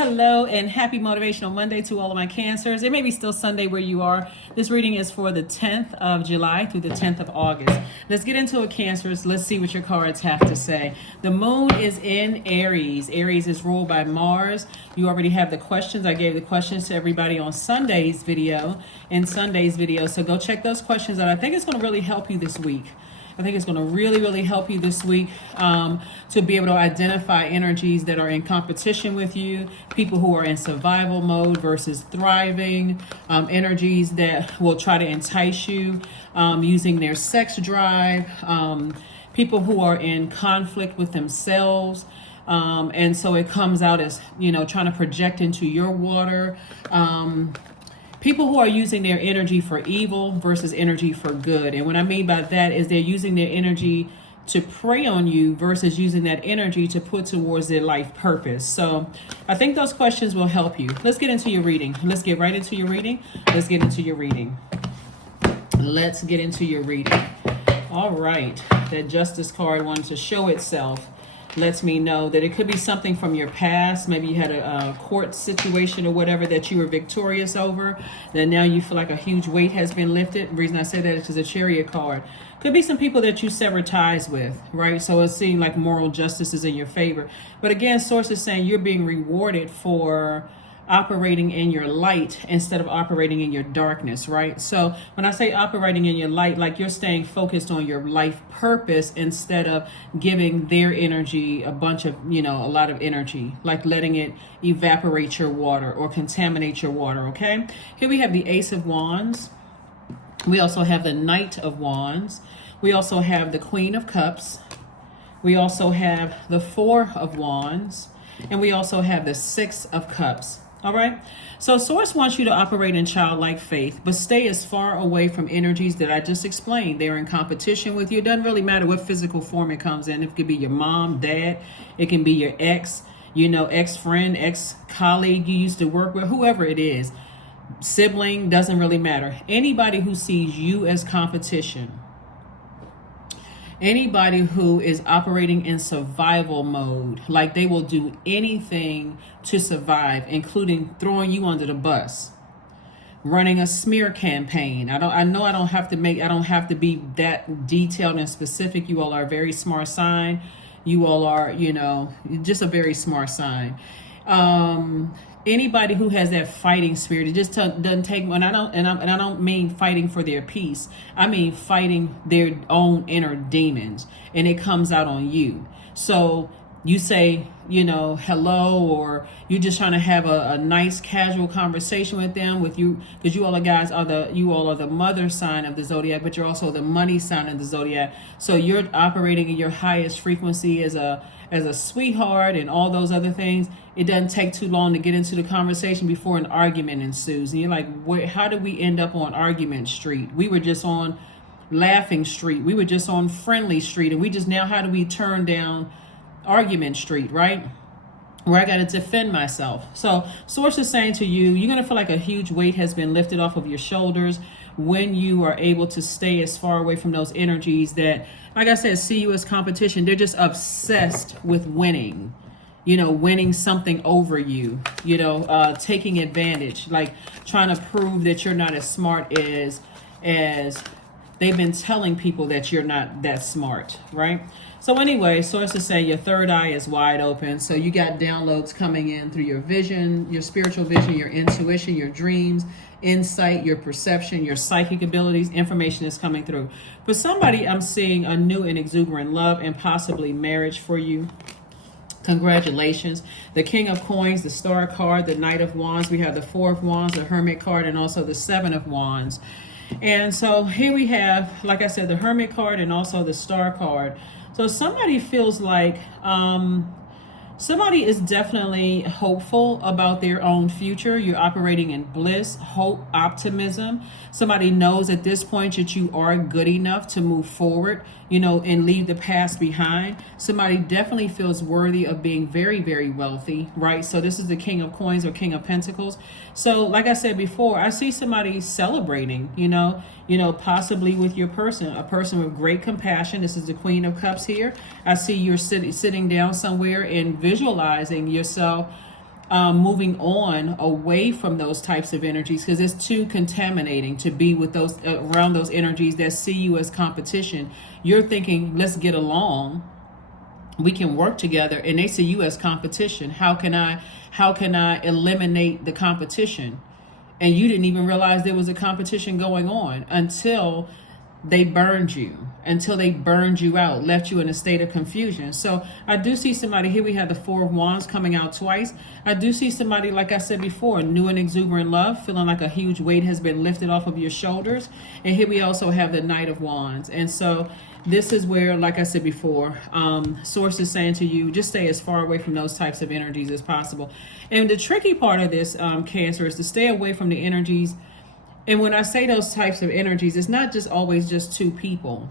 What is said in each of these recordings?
Hello and happy Motivational Monday to all of my Cancers. It may be still Sunday where you are. This reading is for the 10th of July through the 10th of August. Let's get into it, Cancers. Let's see what your cards have to say. The moon is in Aries. Aries is ruled by Mars. You already have the questions. I gave the questions to everybody on Sunday's video, so go check those questions out. I think it's going to really help you this week. I think it's going to really help you this week to be able to identify energies that are in competition with you, people who are in survival mode versus thriving, energies that will try to entice you using their sex drive, people who are in conflict with themselves. And so it comes out as, trying to project into your water. People who are using their energy for evil versus energy for good. And what I mean by that is they're using their energy to prey on you versus using that energy to put towards their life purpose. So I think those questions will help you. Let's get into your reading. Let's get right into your reading. Let's get into your reading. Let's get into your reading. All right. That Justice card wanted to show itself. Lets me know that it could be something from your past. Maybe you had a court situation or whatever that you were victorious over, that now you feel like a huge weight has been lifted. The reason I say that is because the Chariot card could be some people that you sever ties with, right? So it seems like moral justice is in your favor. But again, Source is saying you're being rewarded for operating in your light instead of operating in your darkness, right? So when I say operating in your light, like you're staying focused on your life purpose instead of giving their energy a lot of energy, like letting it evaporate your water or contaminate your water, okay? Here we have the Ace of Wands. We also have the Knight of Wands. We also have the Queen of Cups. We also have the Four of Wands. And we also have the Six of Cups. All right. So Source wants you to operate in childlike faith, but stay as far away from energies that I just explained. They're in competition with you. It doesn't really matter what physical form it comes in. It could be your mom, dad. It can be your ex, ex-friend, ex-colleague you used to work with, whoever it is. Sibling, doesn't really matter. Anybody who sees you as competition. Anybody who is operating in survival mode, like they will do anything to survive, including throwing you under the bus, running a smear campaign. I don't have to be that detailed and specific. You all are a very smart sign. You all are, just a very smart sign. Anybody who has that fighting spirit, it just doesn't take. And I don't mean fighting for their peace. I mean fighting their own inner demons, and it comes out on you. So you say, hello, or you're just trying to have a nice casual conversation with them, because you all are the mother sign of the zodiac, but you're also the money sign of the zodiac. So you're operating in your highest frequency as a sweetheart and all those other things. It doesn't take too long to get into the conversation before an argument ensues. And you're like, how did we end up on argument street? We were just on laughing street. We were just on friendly street. And how do we turn down argument street, right? Where I got to defend myself. So Source is saying to you, you're going to feel like a huge weight has been lifted off of your shoulders when you are able to stay as far away from those energies that, like I said, see you as competition. They're just obsessed with winning, winning something over you, taking advantage, like trying to prove that you're not as smart as they've been telling people that you're not that smart, right? So anyway, Source is saying your third eye is wide open. So you got downloads coming in through your vision, your spiritual vision, your intuition, your dreams, insight, your perception, your psychic abilities. Information is coming through. For somebody, I'm seeing a new and exuberant love and possibly marriage for you. Congratulations. The King of Coins, the Star card, the Knight of Wands. We have the Four of Wands, the Hermit card, and also the Seven of Wands. And so here we have, like I said, the Hermit card and also the Star card. So somebody feels like somebody is definitely hopeful about their own future. You're operating in bliss, hope, optimism. Somebody knows at this point that you are good enough to move forward, and leave the past behind. Somebody definitely feels worthy of being very, very wealthy, right? So this is the King of Coins or King of Pentacles. So like I said before, I see somebody celebrating, possibly with your person, a person with great compassion. This is the Queen of Cups here. I see you're sitting down somewhere and visualizing yourself moving on away from those types of energies, because it's too contaminating to be with those around those energies that see you as competition. You're thinking, let's get along, we can work together, and they see you as competition. How can I eliminate the competition? And you didn't even realize there was a competition going on until they burned you out, left you in a state of confusion. So I do see somebody here. We have the Four of Wands coming out twice. I do see somebody, like I said before, new and exuberant love, feeling like a huge weight has been lifted off of your shoulders. And here we also have the Knight of Wands. And so this is where, like I said before, Source is saying to you, just stay as far away from those types of energies as possible. And the tricky part of this, Cancer, is to stay away from the energies. And when I say those types of energies, it's not just always just two people.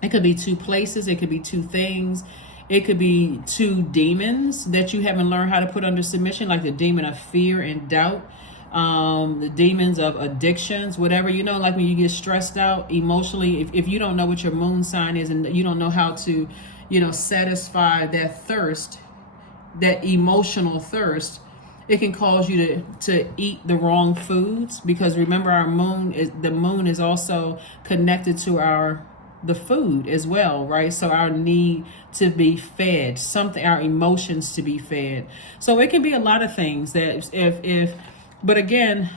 It could be two places. It could be two things. It could be two demons that you haven't learned how to put under submission, like the demon of fear and doubt, the demons of addictions, whatever, like when you get stressed out emotionally, if you don't know what your moon sign is and you don't know how to, satisfy that thirst, that emotional thirst, it can cause you to eat the wrong foods, because remember, the moon is also connected to the food as well, right? So our need to be fed, our emotions to be fed. So it can be a lot of things that but again,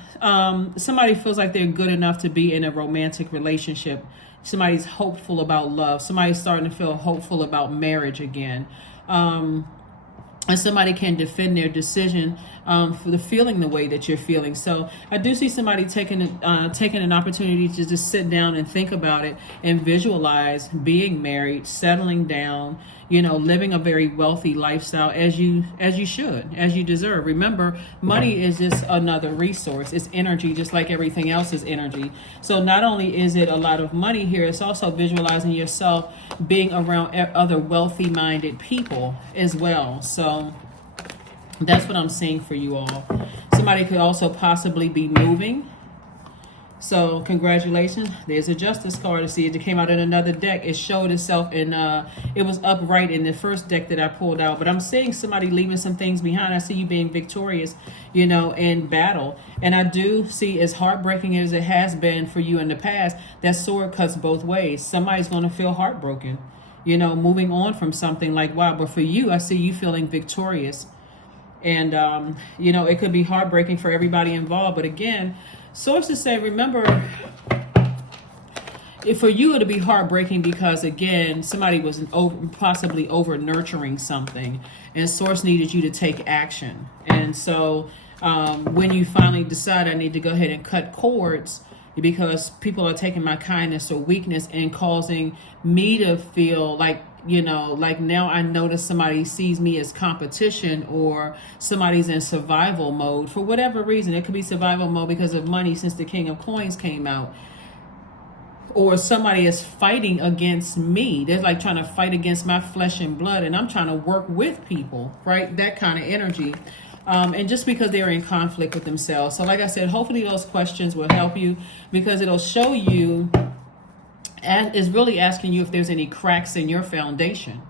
somebody feels like they're good enough to be in a romantic relationship. Somebody's hopeful about love. Somebody's starting to feel hopeful about marriage again. And somebody can defend their decision for the feeling the way that you're feeling. So I do see somebody taking an opportunity to just sit down and think about it and visualize being married, settling down, living a very wealthy lifestyle as you should, as you deserve. Remember, money is just another resource. It's energy, just like everything else is energy. So not only is it a lot of money here, it's also visualizing yourself being around other wealthy-minded people as well. So that's what I'm seeing for you all. Somebody could also possibly be moving. So congratulations. There's a Justice card. To see it came out in another deck. It showed itself in it was upright in the first deck that I pulled out. But I'm seeing somebody leaving some things behind. I see you being victorious, in battle. And I do see, as heartbreaking as it has been for you in the past, that sword cuts both ways. Somebody's going to feel heartbroken, moving on from something like, wow. But for you, I see you feeling victorious. And, it could be heartbreaking for everybody involved. But again, sources say, remember, for you it'll be heartbreaking because, again, somebody was possibly over nurturing something, and source needed you to take action. And so when you finally decide, I need to go ahead and cut cords because people are taking my kindness or weakness and causing me to feel like, like now I notice somebody sees me as competition, or somebody's in survival mode for whatever reason. It could be survival mode because of money, since the King of Coins came out. Or somebody is fighting against me. They're like trying to fight against my flesh and blood, and I'm trying to work with people, right? That kind of energy. And just because they're in conflict with themselves. So like I said, hopefully those questions will help you, because it'll show you, and is really asking you if there's any cracks in your foundation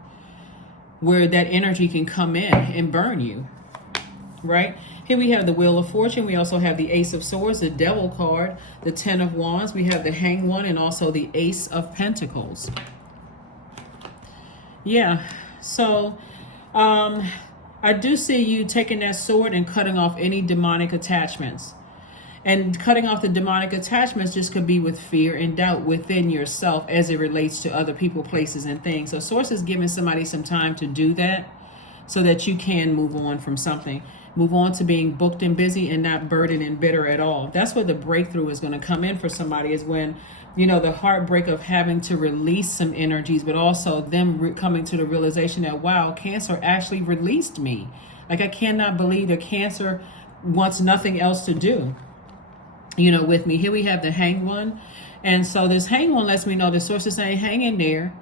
where that energy can come in and burn you, right? Here we have the Wheel of Fortune. We also have the Ace of Swords, the Devil card, the Ten of Wands. We have the Hanged One, and also the Ace of Pentacles. Yeah, so I do see you taking that sword and cutting off any demonic attachments. And cutting off the demonic attachments just could be with fear and doubt within yourself as it relates to other people, places, and things. So Source is giving somebody some time to do that so that you can move on from something. Move on to being booked and busy and not burdened and bitter at all. That's where the breakthrough is going to come in for somebody, is when, the heartbreak of having to release some energies, but also them coming to the realization that, wow, Cancer actually released me. Like, I cannot believe that Cancer wants nothing else to do, with me. Here we have the Hanged One. And so this Hanged One lets me know the Source is saying, hang in there.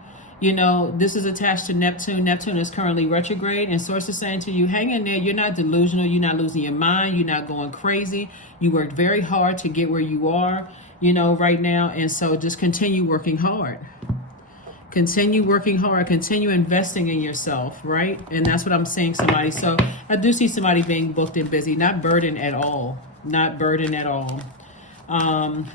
This is attached to Neptune. Neptune is currently retrograde, and Source is saying to you, hang in there. You're not delusional. You're not losing your mind. You're not going crazy. You worked very hard to get where you are, right now. And so just continue working hard. Continue working hard, continue investing in yourself, right? And that's what I'm seeing somebody. So I do see somebody being booked and busy, not burdened at all, not burdened at all.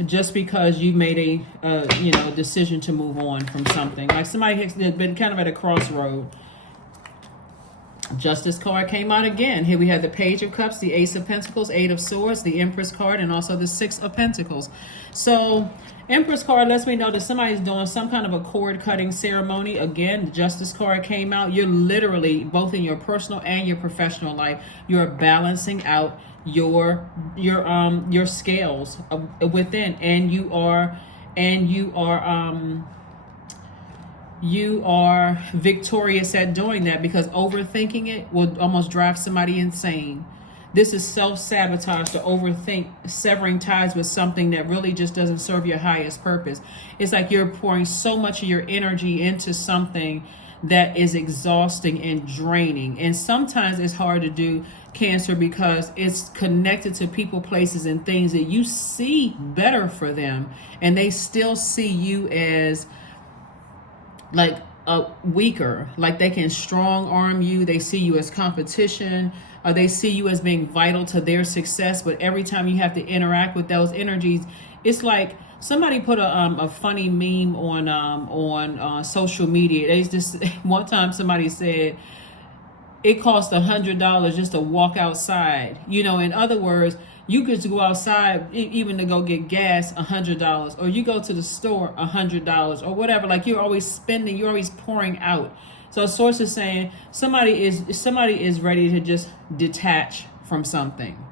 Just because you made a decision to move on from something, like somebody has been kind of at a crossroad. Justice card came out again. Here we have the Page of Cups, the Ace of Pentacles, Eight of Swords, the Empress card, and also the Six of Pentacles. So Empress card lets me know that somebody's doing some kind of a cord cutting ceremony. Again, the Justice card came out. You're literally, both in your personal and your professional life, you're balancing out your scales within, and you are victorious at doing that, because overthinking it will almost drive somebody insane. This is self-sabotage, to overthink severing ties with something that really just doesn't serve your highest purpose. It's like you're pouring so much of your energy into something that is exhausting and draining. And sometimes it's hard to do, Cancer, because it's connected to people, places, and things that you see better for them, and they still see you as like a weaker, like they can strong arm you. They see you as competition, or they see you as being vital to their success. But every time you have to interact with those energies, it's like somebody put a funny meme on social media. They just one time somebody said it cost $100 just to walk outside. In other words, you could go outside, even to go get gas, $100, or you go to the store, $100, or whatever. Like you're always spending, you're always pouring out. So a source is saying somebody is ready to just detach from something,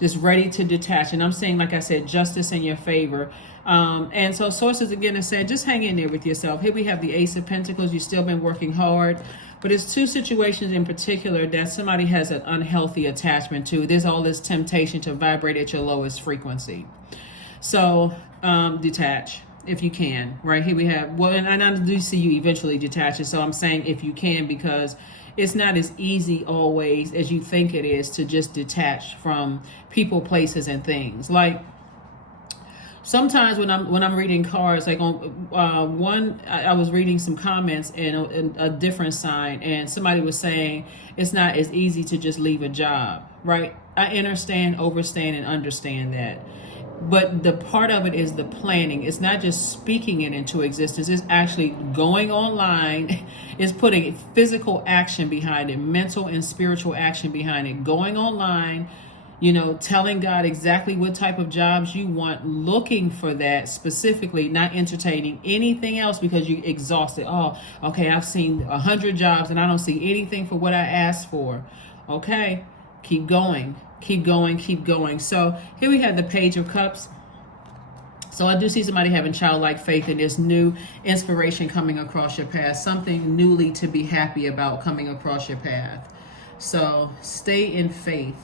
just ready to detach. And I'm saying, like I said, justice in your favor. And so sources again are saying, just hang in there with yourself. Here we have the Ace of Pentacles. You've still been working hard. But it's two situations in particular that somebody has an unhealthy attachment to. There's all this temptation to vibrate at your lowest frequency. So detach if you can. Right here we have, and I do see you eventually detaching. So I'm saying if you can, because it's not as easy always as you think it is to just detach from people, places, and things. Like sometimes when I'm reading cards, like on I was reading some comments in a different sign, and somebody was saying it's not as easy to just leave a job, right? I understand, overstand, and understand that. But the part of it is the planning. It's not just speaking it into existence. It's actually going online. It's putting physical action behind it, mental and spiritual action behind it. Going online, telling God exactly what type of jobs you want, looking for that specifically, not entertaining anything else because you're exhausted. Oh, okay, I've seen 100 jobs and I don't see anything for what I asked for. Okay, keep going. Keep going, keep going. So here we have the Page of Cups. So I do see somebody having childlike faith in this new inspiration coming across your path, something newly to be happy about coming across your path. So stay in faith.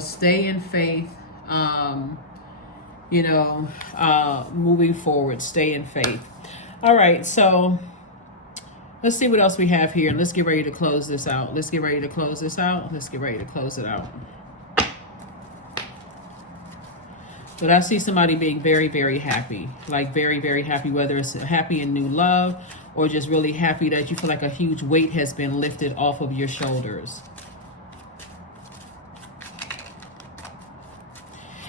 Stay in faith. Moving forward, stay in faith. All right, so let's see what else we have here. Let's get ready to close this out. Let's get ready to close this out. Let's get ready to close it out. But I see somebody being very, very happy. Like very, very happy, whether it's happy in new love or just really happy that you feel like a huge weight has been lifted off of your shoulders.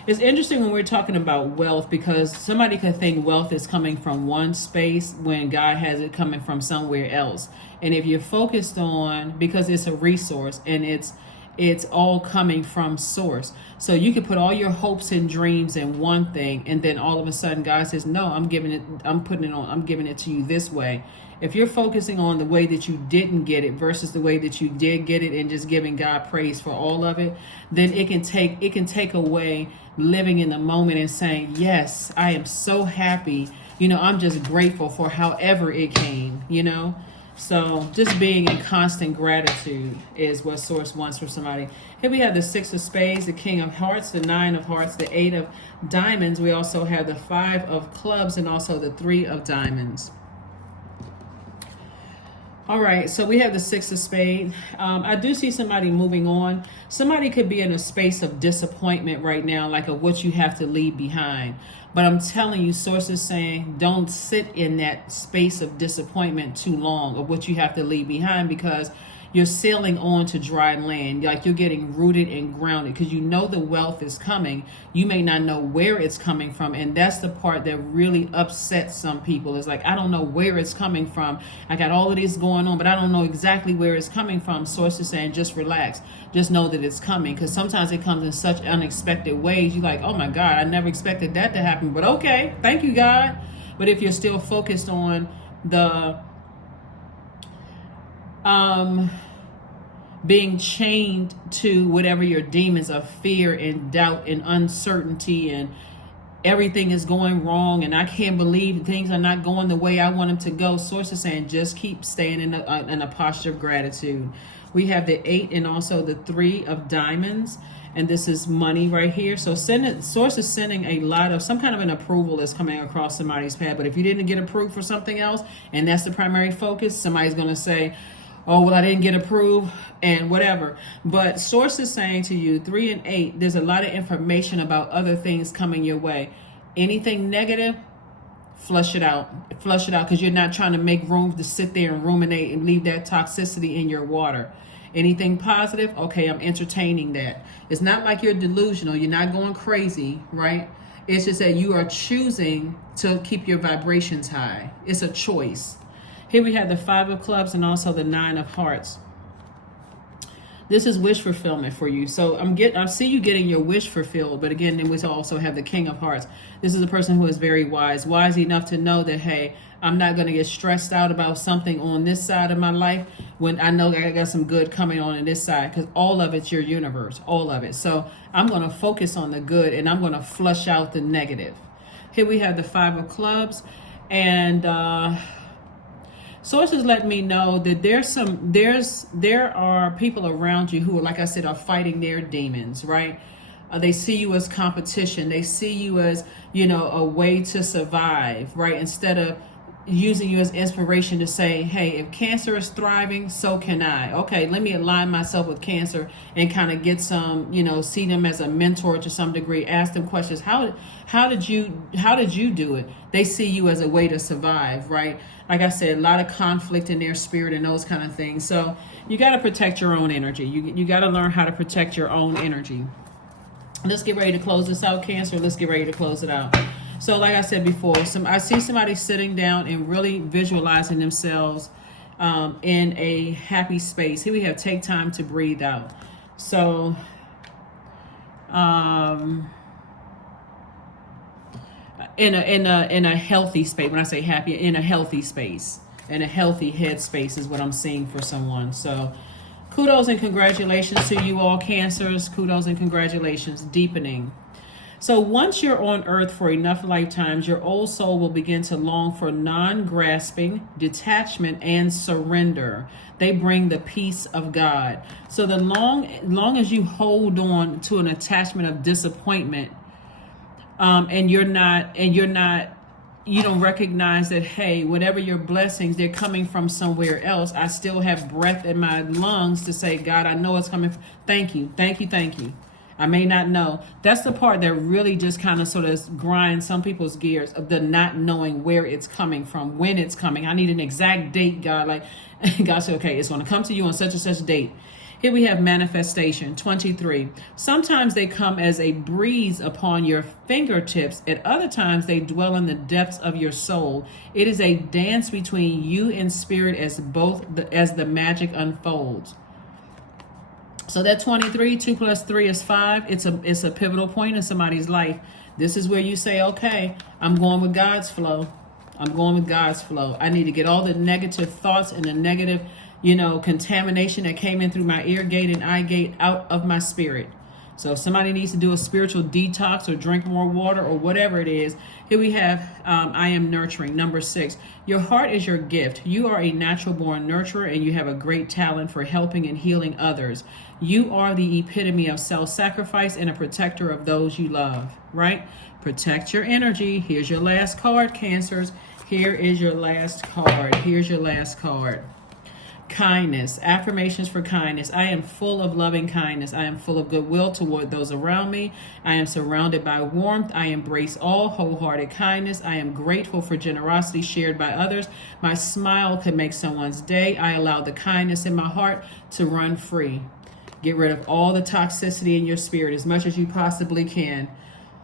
It's interesting when we're talking about wealth, because somebody could think wealth is coming from one space when God has it coming from somewhere else. And if you're focused on, because it's a resource and it's all coming from source. So you can put all your hopes and dreams in one thing, and then all of a sudden God says, no, I'm giving it to you this way. If you're focusing on the way that you didn't get it versus the way that you did get it and just giving God praise for all of it, then it can take away living in the moment and saying, yes, I am so happy. I'm just grateful for however it came, So just being in constant gratitude is what Source wants for somebody. Here we have the Six of Spades, the King of Hearts, the Nine of Hearts, the Eight of Diamonds. We also have the Five of Clubs and also the Three of Diamonds. All right, so we have the Six of Spades. I do see somebody moving on. Somebody could be in a space of disappointment right now, like of what you have to leave behind. But I'm telling you, sources saying don't sit in that space of disappointment too long of what you have to leave behind, because you're sailing on to dry land. Like you're getting rooted and grounded because you know the wealth is coming. You may not know where it's coming from. And that's the part that really upsets some people. It's like, I don't know where it's coming from. I got all of this going on, but I don't know exactly where it's coming from. Sources saying just relax. Just know that it's coming, because sometimes it comes in such unexpected ways. You're like, oh my God, I never expected that to happen. But okay, thank you, God. But if you're still focused on the being chained to whatever your demons of fear and doubt and uncertainty and everything is going wrong and I can't believe things are not going the way I want them to go, sources saying just keep staying in a posture of gratitude. We have the 8 and also the 3 of diamonds, and this is money right here. So source is sending a lot of some kind of an approval is coming across somebody's path. But if you didn't get approved for something else and that's the primary focus, somebody's going to say, oh, well, I didn't get approved and whatever. But source is saying to you, 3 and 8, there's a lot of information about other things coming your way. Anything negative, flush it out. Flush it out, because you're not trying to make room to sit there and ruminate and leave that toxicity in your water. Anything positive, okay, I'm entertaining that. It's not like you're delusional. You're not going crazy, right? It's just that you are choosing to keep your vibrations high. It's a choice. Here we have the 5 of clubs and also the 9 of hearts. This is wish fulfillment for you. So I see you getting your wish fulfilled, but again, then we also have the King of Hearts. This is a person who is very wise enough to know that, hey, I'm not going to get stressed out about something on this side of my life when I know I got some good coming on this side, because all of it's your universe, all of it. So I'm going to focus on the good and I'm going to flush out the negative. Here we have the 5 of clubs, and sources let me know that there are people around you who, like I said, are fighting their demons, right? They see you as competition. They see you as, a way to survive, right? Instead of using you as inspiration to say, hey, if Cancer is thriving, so can I. Okay, let me align myself with Cancer and kind of get some, see them as a mentor to some degree. Ask them questions. How did you do it? They see you as a way to survive, right? Like I said, a lot of conflict in their spirit and those kind of things. So you got to protect your own energy. You got to learn how to protect your own energy. Let's get ready to close this out, Cancer. Let's get ready to close it out. So like I said before, I see somebody sitting down and really visualizing themselves in a happy space. Here we have take time to breathe out. So in a healthy space. When I say happy, in a healthy space, in a healthy head space is what I'm seeing for someone. So kudos and congratulations to you all, Cancers. Kudos and congratulations. Deepening. So once you're on earth for enough lifetimes, your old soul will begin to long for non-grasping, detachment, and surrender. They bring the peace of God. So the long as you hold on to an attachment of disappointment, and you don't recognize that, hey, whatever your blessings, they're coming from somewhere else. I still have breath in my lungs to say, God, I know it's coming. Thank you. Thank you. Thank you. I may not know. That's the part that really just kind of sort of grinds some people's gears, of the not knowing where it's coming from, when it's coming. I need an exact date, God. Like, God said, okay, it's going to come to you on such and such date. Here we have manifestation, 23. Sometimes they come as a breeze upon your fingertips. At other times, they dwell in the depths of your soul. It is a dance between you and spirit as the magic unfolds. So that 23, 2 plus 3 is 5. It's a pivotal point in somebody's life. This is where you say, okay, I'm going with God's flow. I'm going with God's flow. I need to get all the negative thoughts and the negative, contamination that came in through my ear gate and eye gate out of my spirit. So if somebody needs to do a spiritual detox or drink more water or whatever it is, here we have I am nurturing, number 6. Your heart is your gift. You are a natural born nurturer, and you have a great talent for helping and healing others. You are the epitome of self-sacrifice and a protector of those you love, right? Protect your energy. Here's your last card, Cancers. Here is your last card. Here's your last card. Kindness, affirmations for kindness. I am full of loving kindness. I am full of goodwill toward those around me. I am surrounded by warmth. I embrace all wholehearted kindness. I am grateful for generosity shared by others. My smile could make someone's day. I allow the kindness in my heart to run free. Get rid of all the toxicity in your spirit as much as you possibly can.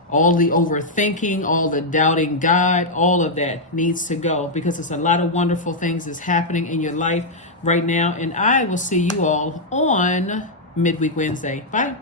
All the overthinking, all the doubting God, all of that needs to go, because there's a lot of wonderful things that's happening in your life right now. And I will see you all on Midweek Wednesday. Bye.